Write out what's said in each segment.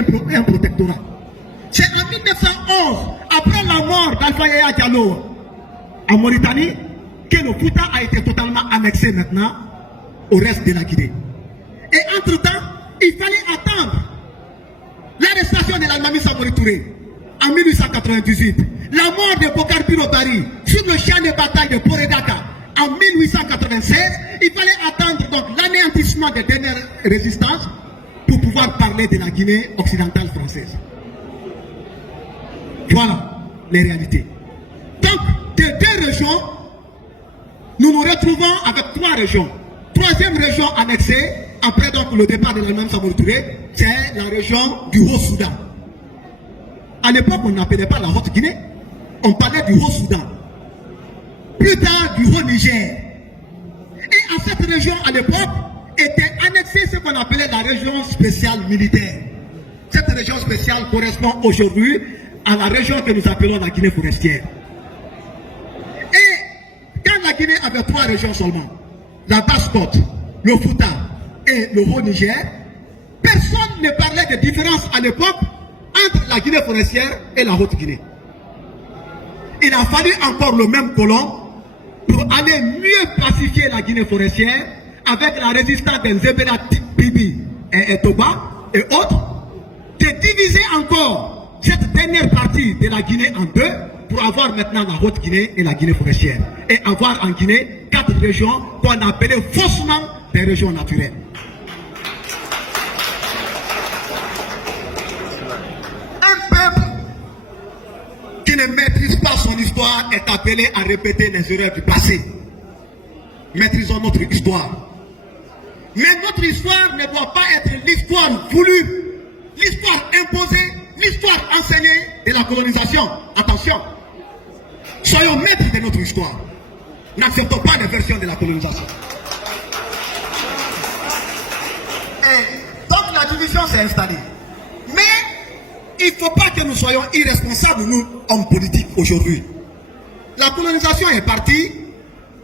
un protectorat. C'est en 1911, après la mort d'Alpha Yaya Diallo en Mauritanie, que le Fouta a été totalement annexé maintenant au reste de la Guinée. Et entre-temps, il fallait attendre l'arrestation de l'Almami Samori Touré en 1898, la mort de Bokar Biro-Bari sur le champ de bataille de Poredaka en 1896, il fallait attendre donc l'anéantissement des dernières résistances pour pouvoir parler de la Guinée occidentale française. Voilà les réalités. Donc, des deux régions, nous nous retrouvons avec trois régions. Troisième région annexée, après donc le départ de l'Almami Samori Touré, c'est la région du Haut-Soudan. À l'époque, on n'appelait pas la Haute-Guinée, on parlait du Haut-Soudan. Plus tard, du Haut-Niger. Et à cette région, à l'époque, était annexée ce qu'on appelait la région spéciale militaire. Cette région spéciale correspond aujourd'hui à la région que nous appelons la Guinée forestière. Et quand la Guinée avait trois régions seulement, la Basse-Côte, le Fouta et le Haut-Niger, personne ne parlait de différence à l'époque entre la Guinée forestière et la Haute-Guinée. Il a fallu encore le même colon pour aller mieux pacifier la Guinée forestière avec la résistance des Zébéla Bibi et Toba et autres, de diviser encore cette dernière partie de la Guinée en deux pour avoir maintenant la Haute-Guinée et la Guinée forestière. Et avoir en Guinée 4 régions qu'on appelait faussement des régions naturelles. Qui ne maîtrise pas son histoire est appelé à répéter les erreurs du passé. Maîtrisons notre histoire. Mais notre histoire ne doit pas être l'histoire voulue, l'histoire imposée, l'histoire enseignée de la colonisation. Attention, soyons maîtres de notre histoire. N'acceptons pas les versions de la colonisation. Et donc la division s'est installée. Mais il ne faut pas que nous soyons irresponsables, nous, hommes politiques, aujourd'hui. La colonisation est partie.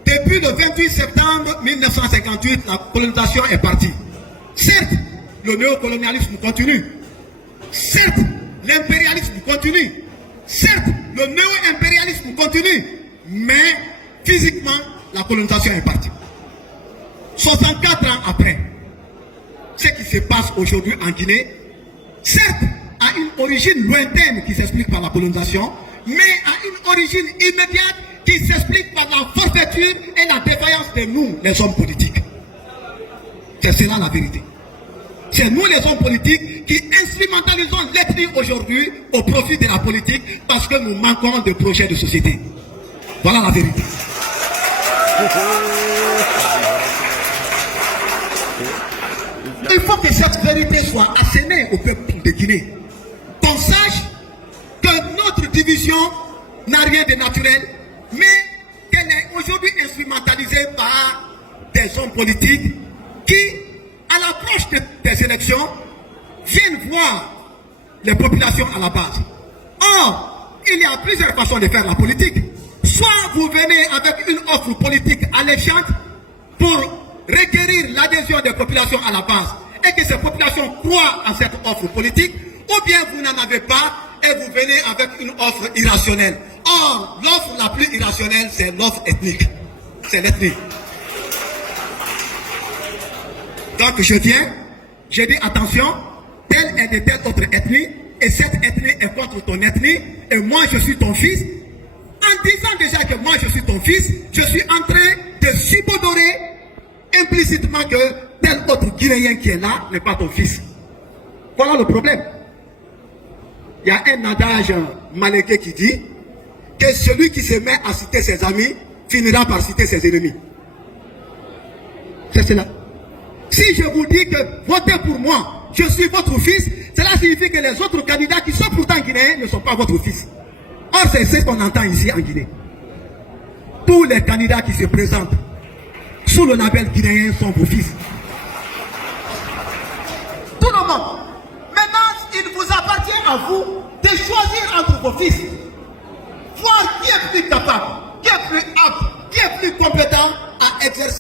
Depuis le 28 septembre 1958, la colonisation est partie. Certes, le néocolonialisme continue. Certes, l'impérialisme continue. Certes, le néo-impérialisme continue. Mais, physiquement, la colonisation est partie. 64 ans après, ce qui se passe aujourd'hui en Guinée, certes, a une origine lointaine qui s'explique par la colonisation, mais a une origine immédiate qui s'explique par la forfaiture et la défaillance de nous, les hommes politiques. C'est cela la vérité. C'est nous, les hommes politiques, qui instrumentalisons l'ethnie aujourd'hui au profit de la politique parce que nous manquons de projets de société. Voilà la vérité. Il faut que cette vérité soit assénée au peuple de Guinée. Qu'on sache que notre division n'a rien de naturel, mais qu'elle est aujourd'hui instrumentalisée par des hommes politiques qui, à l'approche des élections, viennent voir les populations à la base. Or, il y a plusieurs façons de faire la politique. Soit vous venez avec une offre politique alléchante pour requérir l'adhésion des populations à la base et que ces populations croient à cette offre politique, ou bien vous n'en avez pas et vous venez avec une offre irrationnelle. Or, l'offre la plus irrationnelle, c'est l'offre ethnique. C'est l'ethnie. Donc je viens, je dis attention, telle est de telle autre ethnie, et cette ethnie est contre ton ethnie, et moi je suis ton fils. En disant déjà que moi je suis ton fils, je suis en train de subodorer implicitement que tel autre Guinéen qui est là n'est pas ton fils. Voilà le problème. Il y a un adage maléqué qui dit que celui qui se met à citer ses amis finira par citer ses ennemis. C'est cela. Si je vous dis que votez pour moi, je suis votre fils, cela signifie que les autres candidats qui sont pourtant guinéens ne sont pas votre fils. Or, c'est ce qu'on entend ici en Guinée. Tous les candidats qui se présentent sous le label guinéen sont vos fils. Tout le monde. Maintenant, il vous appartient à vous de choisir entre vos fils. Voir qui est plus capable, qui est plus apte, qui est plus compétent à exercer.